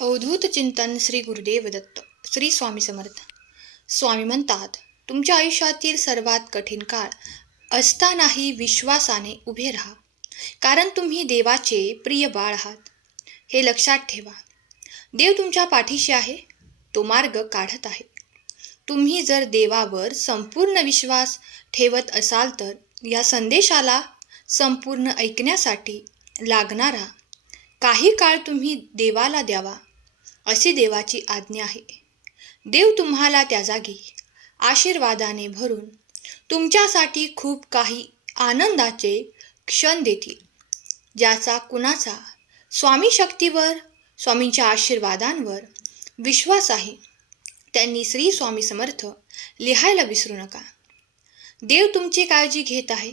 अवधूत चिंतन श्री गुरुदेव दत्त. श्री स्वामी समर्थ. स्वामी म्हणतात, तुमच्या आयुष्यातील सर्वात कठीण काळ असतानाही विश्वासाने उभे राहा, कारण तुम्ही देवाचे प्रिय बाळ आहात. हे लक्षात ठेवा. देव तुमच्या पाठीशी आहे, तो मार्ग काढत आहे. तुम्ही जर देवावर संपूर्ण विश्वास ठेवत असाल तर या संदेशाला संपूर्ण ऐकण्यासाठी लागणारा काही काळ तुम्ही देवाला द्यावा, अशी देवाची आज्ञा आहे. देव तुम्हाला त्या जागी आशीर्वादाने भरून तुमच्यासाठी खूप काही आनंदाचे क्षण देतील. ज्याचा कुणाचा स्वामी शक्तीवर, स्वामींच्या आशीर्वादांवर विश्वास आहे, त्यांनी श्री स्वामी समर्थ लिहायला विसरू नका. देव तुमची काळजी घेत आहे.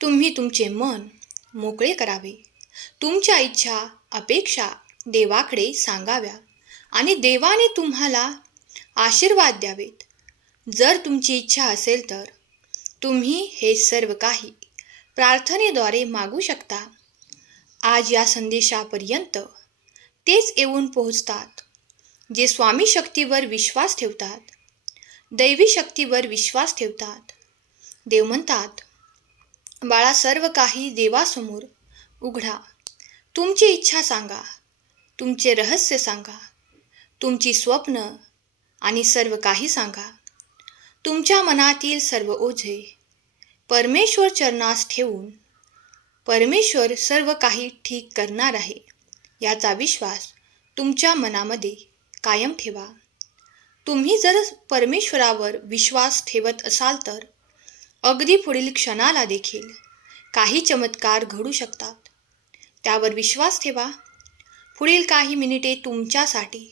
तुम्ही तुमचे मन मोकळे करावे, तुमच्या इच्छा अपेक्षा देवाकडे सांगाव्या आणि देवाने तुम्हाला आशीर्वाद द्यावेत. जर तुमची इच्छा असेल तर तुम्ही हे सर्व काही प्रार्थनेद्वारे मागू शकता. आज या संदेशापर्यंत तेच येऊन पोहोचतात जे स्वामी शक्तीवर विश्वास ठेवतात, दैवी शक्तीवर विश्वास ठेवतात. देव म्हणतात, बाळा, सर्व काही देवासमोर उघडा. तुमची इच्छा सांगा, तुमचे रहस्य सांगा, तुमची स्वप्न आणि सर्व काही सांगा. तुमच्या मनातील सर्व ओझे परमेश्वर चरणास ठेवून परमेश्वर सर्व काही ठीक करणार आहे, याचा विश्वास तुमच्या मनामध्ये कायम ठेवा. तुम्ही जर परमेश्वरावर विश्वास ठेवत असाल तर अगदी पुढील क्षणाला देखील काही चमत्कार घडू शकतात. त्यावर विश्वास ठेवा. पुढील काही मिनिटे तुमच्यासाठी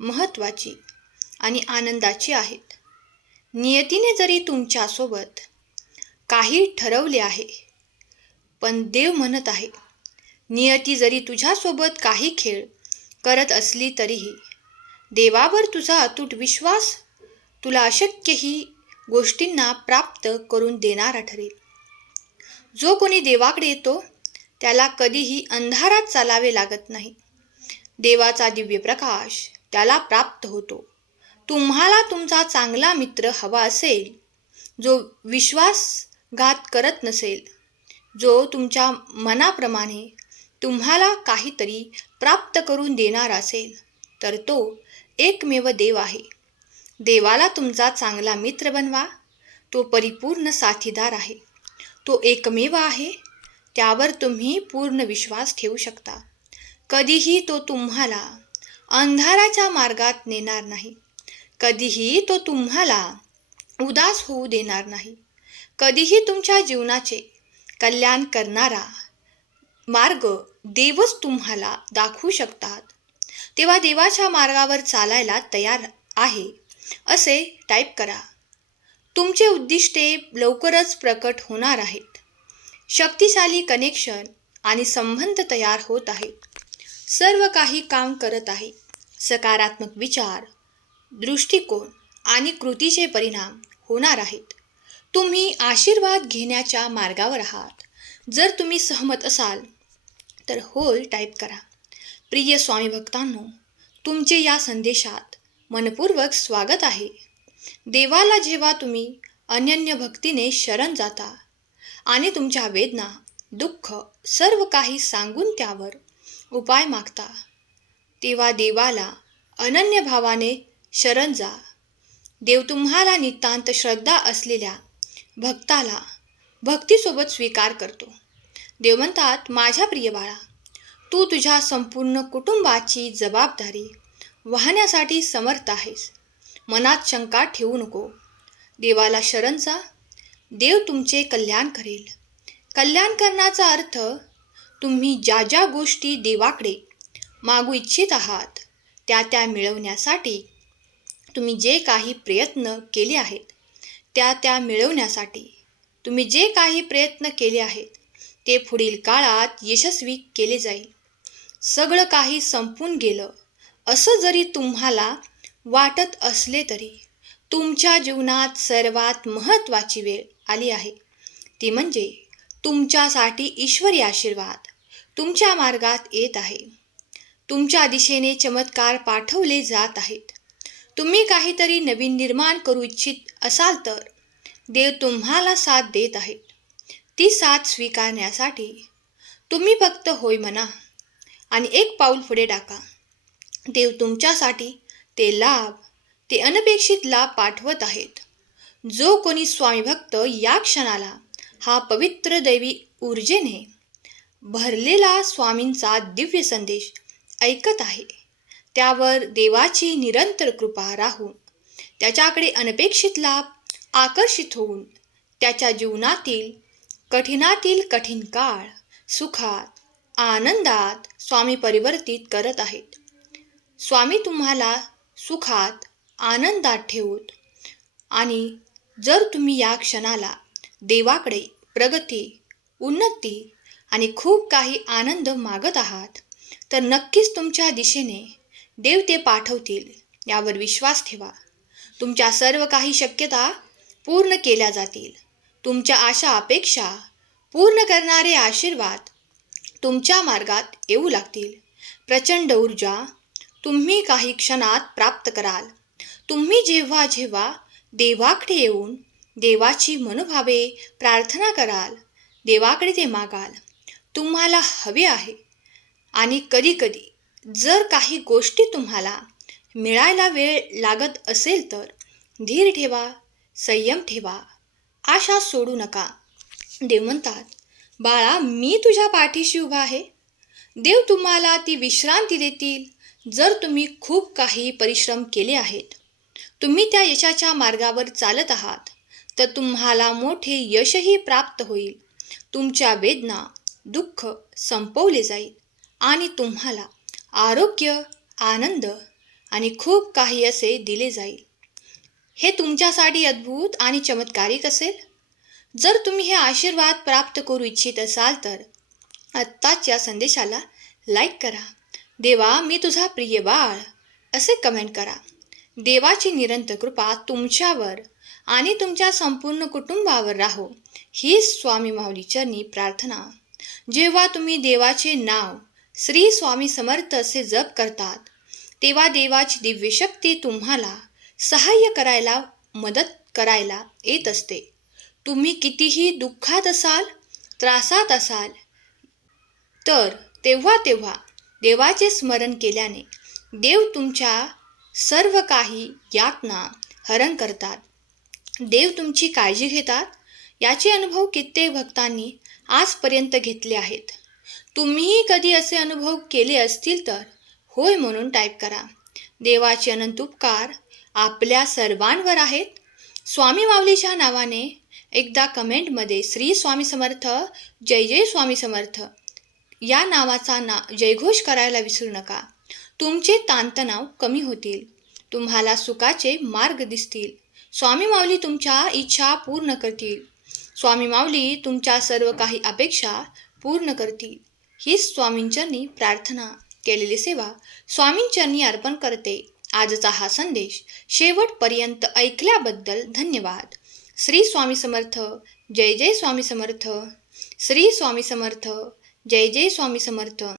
महत्त्वाची आणि आनंदाची आहेत. नियतीने जरी तुमच्यासोबत काही ठरवले आहे, पण देव म्हणत आहे, नियती जरी तुझ्यासोबत काही खेळ करत असली तरीही देवावर तुझा अतूट विश्वास तुला अशक्यही गोष्टींना प्राप्त करून देणारा ठरेल. जो कोणी देवाकडे येतो त्याला कधीही अंधारात चालावे लागत नाही. देवाचा दिव्य प्रकाश त्याला प्राप्त होतो. तुम्हाला तुमचा चांगला मित्र हवा असेल, जो विश्वासघात करत नसेल, जो तुमच्या मनाप्रमाणे तुम्हाला काहीतरी प्राप्त करून देणार असेल, तर तो एकमेव देव आहे. देवाला तुमचा चांगला मित्र बनवा. तो परिपूर्ण साथीदार आहे. तो एकमेव आहे. त्यावर तुम्ही पूर्ण विश्वास ठेवू शकता. कधीही तो तुम्हाला अंधाराच्या मार्गात नेणार नाही. कधीही तो तुम्हाला उदास होऊ देणार नाही. कधीही तुमच्या जीवनाचे कल्याण करणारा मार्ग देवच तुम्हाला दाखवू शकतात. तेव्हा देवाच्या मार्गावर चालायला तयार आहे असे टाईप करा. तुमचे उद्दिष्टे लवकरच प्रकट होणार आहेत. शक्तिशाली कनेक्शन आणि संबंध तयार होत आहेत. सर्व काही काम करत आहे. सकारात्मक विचार, दृष्टिकोन आणि कृतीचे परिणाम होणार आहेत. तुम्ही आशीर्वाद घेण्याच्या मार्गावर आहात. जर तुम्ही सहमत असाल तर होय टाईप करा. प्रिय स्वामी भक्तांनो, तुमचे या संदेशात मनपूर्वक स्वागत आहे. देवाला जेव्हा तुम्ही अनन्य भक्तीने शरण जाता आणि तुमच्या वेदना, दुःख सर्व काही सांगून त्यावर उपाय मागता, तेव्हा देवाला अनन्य भावाने शरण जा. देव तुम्हाला नितांत श्रद्धा असलेल्या भक्ताला भक्तीसोबत स्वीकार करतो. देव म्हणतात, माझ्या प्रिय बाळा, तू तुझ्या संपूर्ण कुटुंबाची जबाबदारी वाहण्यासाठी समर्थ आहेस. मनात शंका ठेवू नको. देवाला शरण जा. देव तुमचे कल्याण करेल. कल्याण करण्याचा अर्थ तुम्ही ज्या ज्या गोष्टी देवाकडे मागू इच्छित आहात त्या मिळवण्यासाठी तुम्ही जे काही प्रयत्न केले आहेत, त्या मिळवण्यासाठी तुम्ही जे काही प्रयत्न केले आहेत, ते पुढील काळात यशस्वी केले जाईल. सगळं काही संपून गेलं असं जरी तुम्हाला वाटत असले तरी तुमच्या जीवनात सर्वात महत्त्वाची वेळ आली आहे. ती म्हणजे तुमच्यासाठी ईश्वरी आशीर्वाद तुमच्या मार्गात येत आहे. तुमच्या दिशेने चमत्कार पाठवले जात आहेत. तुम्ही काहीतरी नवीन निर्माण करू इच्छित असाल तर देव तुम्हाला साथ देत आहेत. ती साथ स्वीकारण्यासाठी तुम्ही फक्त होय म्हणा आणि एक पाऊल पुढे टाका. देव तुमच्यासाठी ते अनपेक्षित लाभ पाठवत आहेत. जो कोणी स्वामी भक्त या क्षणाला हा पवित्र दैवी ऊर्जेने भरलेला स्वामींचा दिव्य संदेश ऐकत आहे, त्यावर देवाची निरंतर कृपा राहून त्याच्याकडे अनपेक्षित लाभ आकर्षित होऊन त्याच्या जीवनातील कठीणातील कठीण काळ सुखात आनंदात स्वामी परिवर्तित करत आहेत. स्वामी तुम्हाला सुखात आनंदात ठेवूत आणि जर तुम्ही या क्षणाला देवाकडे प्रगती, उन्नती आणि खूप काही आनंद मागत आहात तर नक्कीच तुमच्या दिशेने देव ते पाठवतील यावर विश्वास ठेवा. तुमच्या सर्व काही शक्यता पूर्ण केल्या जातील. तुमच्या आशा अपेक्षा पूर्ण करणारे आशीर्वाद तुमच्या मार्गात येऊ लागतील. प्रचंड ऊर्जा तुम्ही काही क्षणात प्राप्त कराल. तुम्ही जेव्हा जेव्हा देवाकडे येऊन देवाची मनोभावे प्रार्थना कराल, देवाकडे ते मागाल, तुम्हाला हवे आहे. आणि कधीकधी जर काही गोष्टी तुम्हाला मिळायला वेळ लागत असेल तर धीर ठेवा, संयम ठेवा, आशा सोडू नका. देव म्हणतात, बाळा, मी तुझ्या पाठीशी उभा आहे. देव तुम्हाला ती विश्रांती देतील. जर तुम्ही खूप काही परिश्रम केले आहेत, तुम्ही त्या यशाच्या मार्गावर चालत आहात, तर तुम्हाला मोठे यशही प्राप्त होईल. तुमच्या वेदना, दुःख संपवले जाईल आणि तुम्हाला आरोग्य, आनंद आणि खूप काही असे दिले जाईल. हे तुमच्यासाठी अद्भुत आणि चमत्कारिक असेल. जर तुम्ही हे आशीर्वाद प्राप्त करू इच्छित असाल तर आत्ताच या संदेशाला लाईक करा. देवा, मी तुझा प्रिय बाळ असे कमेंट करा. देवाची निरंतर कृपा तुमच्यावर आणि तुमच्या संपूर्ण कुटुंबावर राहो, ही स्वामी माऊली चरणी प्रार्थना. जेव्हा तुम्ही देवाचे नाव श्री स्वामी समर्थ असे जप करतात, तेव्हा देवाची दिव्य शक्ती तुम्हाला सहाय्य करायला, मदत करायला येत असते. तुम्ही कितीही दुःखात असाल, त्रासात असाल, तर तेव्हा देवाचे स्मरण केल्याने देव तुमच्या सर्व काही यातना हरण करतात. देव तुमची काळजी घेतात. याचे अनुभव कित्येक भक्तांनी आजपर्यंत घेतले आहेत. तुम्हीही कधी असे अनुभव केले असतील तर होय म्हणून टाईप करा. देवाचे अनंत उपकार आपल्या सर्वांवर आहेत. स्वामी माऊलीच्या नावाने एकदा कमेंटमध्ये श्री स्वामी समर्थ, जय जय स्वामी समर्थ या नावाचा जयघोष करायला विसरू नका. तुमचे ताणतणाव कमी होतील. तुम्हाला सुखाचे मार्ग दिसतील. स्वामी माऊली तुमच्या इच्छा पूर्ण करतील. स्वामी माऊली तुमच्या सर्व काही अपेक्षा पूर्ण करतील. ही स्वामींचरणी प्रार्थना केलेली सेवा स्वामींचरणी अर्पण करते. आजचा हा संदेश शेवटपर्यंत ऐकल्याबद्दल धन्यवाद. श्री स्वामी समर्थ, जय जय स्वामी समर्थ. श्री स्वामी समर्थ, जय जय स्वामी समर्थ.